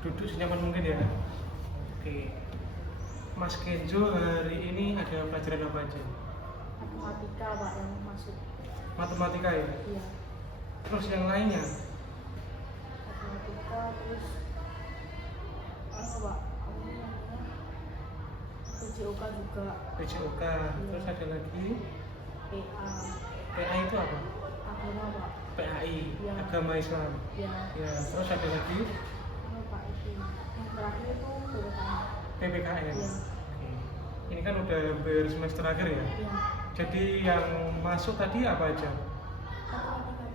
duduk senyaman mungkin ya. Oke. Mas Kenzo hari ini ada pelajaran apa aja? Matematika Pak yang masuk. Matematika ya? Iya. Terus yang lainnya? Matematika terus Pak, apa namanya? PJOK juga. PJOK. Terus ada lagi? PA. PA itu apa? Agama Pak. PAI, Ya. Agama Islam. Ya. Ya, terus ada lagi Apa Pak itu? Yang terakhir itu PPKN. PPKN. Iya. Oke. Ini kan udah hampir semester akhir ya. Iya. Jadi yang masuk tadi apa aja?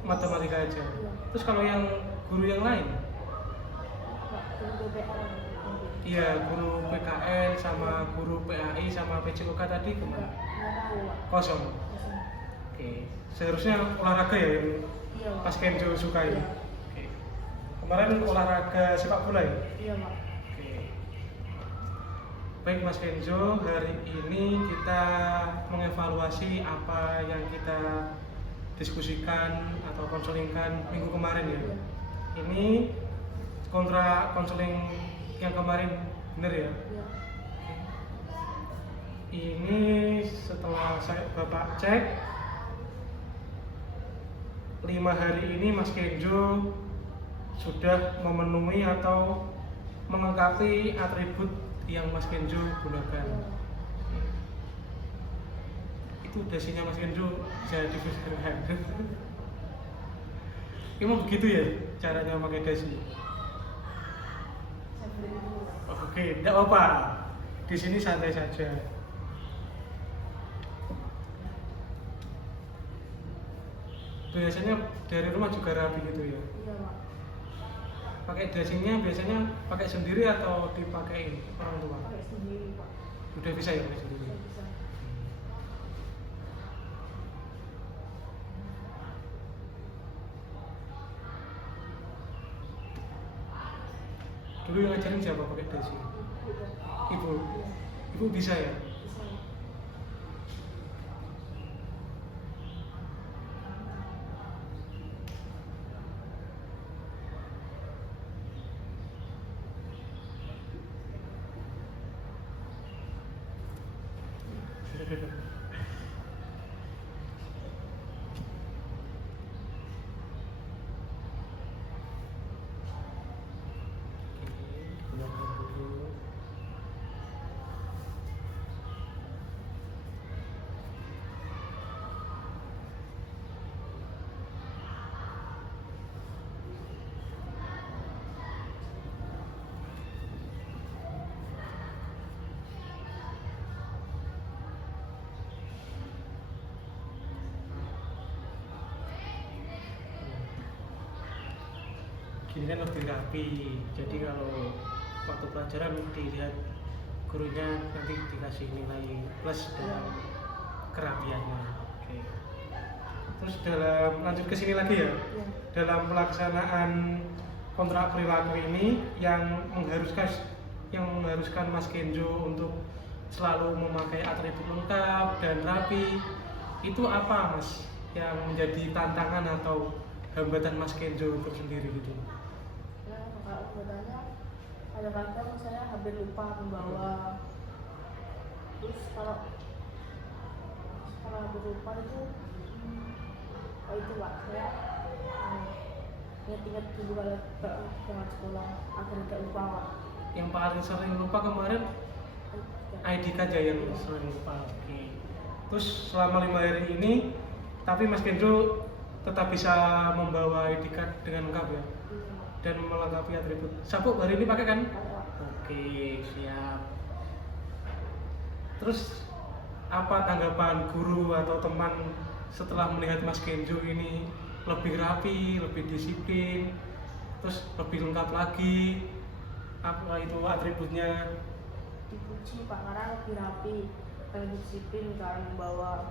Matematika aja. Iya. Terus kalau yang guru yang lain? Pak, guru BPL. Iya, guru PKN sama guru PAI sama PJOK tadi kemana? Nggak tahu Pak. Kosong. Kosong. Oke. Seharusnya olahraga ya yang Iya Pak. Mas Kenzo sukai. Iya. Oke. Kemarin olahraga sepak bola ya? Iya Pak. Oke. Baik Mas Kenzo, hari ini kita mengevaluasi apa yang kita diskusikan atau konselingkan minggu kemarin ya. Iya. Ini kontra konseling yang kemarin, bener ya? Iya. Ini setelah Bapak cek 5 hari ini Mas Kenzo sudah memenuhi atau melengkapi atribut yang Mas Kenzo gunakan. Itu dasinya Mas Kenzo bisa diberikan. Emang begitu ya caranya pakai dasi? Saya beri dulu. Oke, tidak apa-apa. Di sini santai saja. Biasanya dari rumah juga rapi gitu ya. Iya Pak. Pakai dasinya biasanya pakai sendiri atau dipakai orang tua? Pakai sendiri Pak. Udah bisa ya pakai sendiri. Saya bisa. Dulu yang ngajarin siapa pakai dasi? Ibu. Iya. Ibu bisa ya? Bisa. Gini kan lebih rapi. Jadi kalau waktu pelajaran dilihat gurunya nanti dikasih nilai plus dalam kerapiannya. Oke. Terus dalam lanjut ke sini lagi ya. Iya. Dalam pelaksanaan kontrak perilaku ini yang mengharuskan Mas Kenzo untuk selalu memakai atribut lengkap dan rapi, itu apa Mas yang menjadi tantangan atau hambatan Mas Kenzo tersendiri gitu? Ya, kalau sebenarnya kadang-kadang saya hampir lupa membawa. Terus kalau hampir lupa itu, oh itu Pak, saya ingat-ingat dulu kalau berangkat sekolah agar tidak lupa Pak. Yang paling sering lupa kemarin ID card ya yang sering lupa. Oke. Terus selama 5 hari ini, tapi Mas Kenzo tetap bisa membawa ID card dengan lengkap ya dan melengkapi atribut. Sabuk hari ini pakai kan? Oke, siap. Terus apa tanggapan guru atau teman setelah melihat Mas Kenzo ini lebih rapi, lebih disiplin, terus lebih lengkap lagi? Apa itu atributnya? Dipuji Pak karena lebih rapi, lebih disiplin karena membawa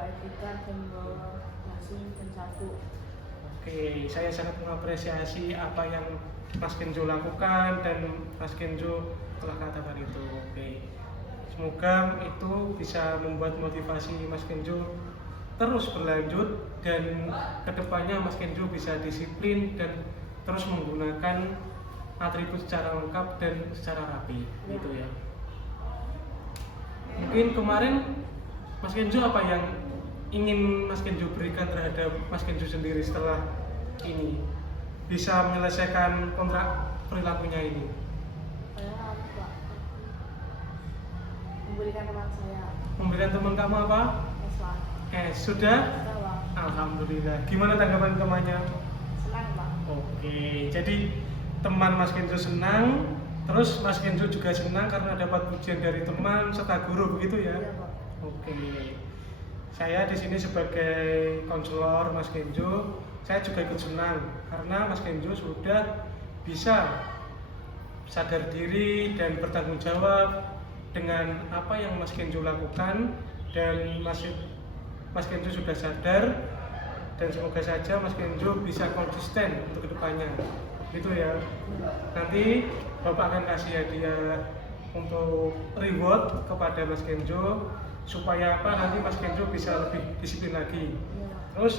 etika dan membawa dasi dan sabuk. Oke, saya sangat mengapresiasi apa yang Mas Kenzo lakukan dan Mas Kenzo telah katakan itu. Oke, semoga itu bisa membuat motivasi Mas Kenzo terus berlanjut dan kedepannya Mas Kenzo bisa disiplin dan terus menggunakan atribut secara lengkap dan secara rapi, Ya. gitu ya. Mungkin kemarin Mas Kenzo apa yang ingin Mas Kenzo berikan terhadap Mas Kenzo sendiri setelah ini bisa menyelesaikan kontrak perilakunya ini? Saya harus Pak memberikan teman saya Memberikan teman kamu apa? Islam. Sudah? Sudah Pak. Alhamdulillah. Gimana tanggapan temannya? Senang Pak. Oke, jadi teman Mas Kenzo senang, terus Mas Kenzo juga senang karena dapat pujian dari teman serta guru, begitu ya? Iya Pak. Oke, saya di sini sebagai konselor Mas Kenzo, saya juga ikut senang karena Mas Kenzo sudah bisa sadar diri dan bertanggung jawab dengan apa yang Mas Kenzo lakukan, dan Mas Kenzo sudah sadar, dan semoga saja Mas Kenzo bisa konsisten untuk kedepannya, gitu ya. Nanti Bapak akan kasih hadiah untuk reward kepada Mas Kenzo supaya apa, nanti Mas Kenzo bisa lebih disiplin lagi. Iya Pak. Terus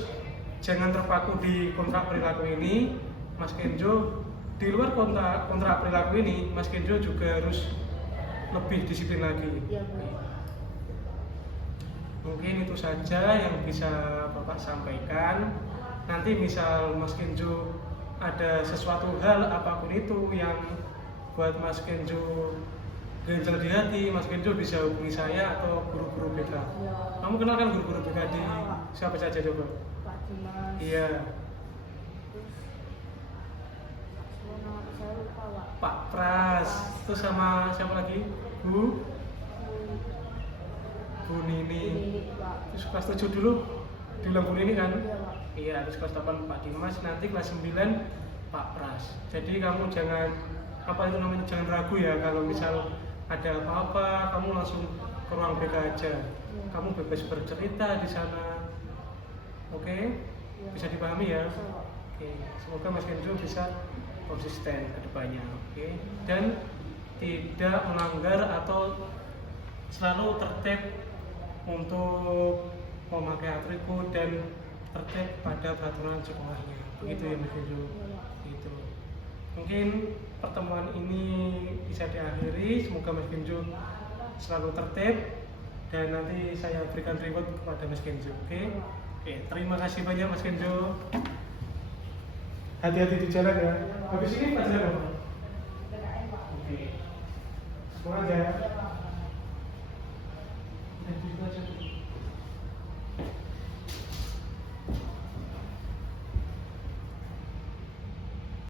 jangan terpaku di kontrak perilaku ini, Mas Kenzo. Di luar kontrak perilaku ini, Mas Kenzo juga harus lebih disiplin lagi. Iya Pak. Mungkin itu saja yang bisa Bapak sampaikan. Nanti misal Mas Kenzo ada sesuatu hal apapun itu yang buat Mas Kenzo ganjal di hati, Mas Kenzo bisa hubungi saya atau guru-guru BK. Iya. Kamu kenal kan guru-guru BK di siapa saja coba? Pak Dimas. Iya, Terus semua nama saya lupa Pak. Pak Pras. Terus sama siapa lagi? Bu Nini. Ini Pak. Terus kelas 7 dulu dibilang Bu Nini kan? Iya Pak. Iya, terus kelas 8 Pak Dimas, nanti kelas 9 Pak Pras. Jadi kamu jangan jangan ragu ya, kalau misal ada apa-apa kamu langsung ke ruang BK aja. Kamu bebas bercerita di sana. Oke? Bisa dipahami ya? Bisa Pak. Oke, semoga Mas Kenzo bisa konsisten ke depannya, oke? Dan tidak melanggar atau selalu tertib untuk memakai atribut dan tertib pada peraturan sekolahnya. Begitu ya Mas Kenzo? Iya Pak. Gitu. Mungkin pertemuan ini bisa diakhiri. Semoga Mas Kenzo selalu tertib dan nanti saya berikan reward kepada Mas Kenzo. Oke? Oke, terima kasih banyak Mas Kenzo. Hati-hati di jalan ya. Habis ini pelajaran apa? PKN Pak. Oke. Semangat ya.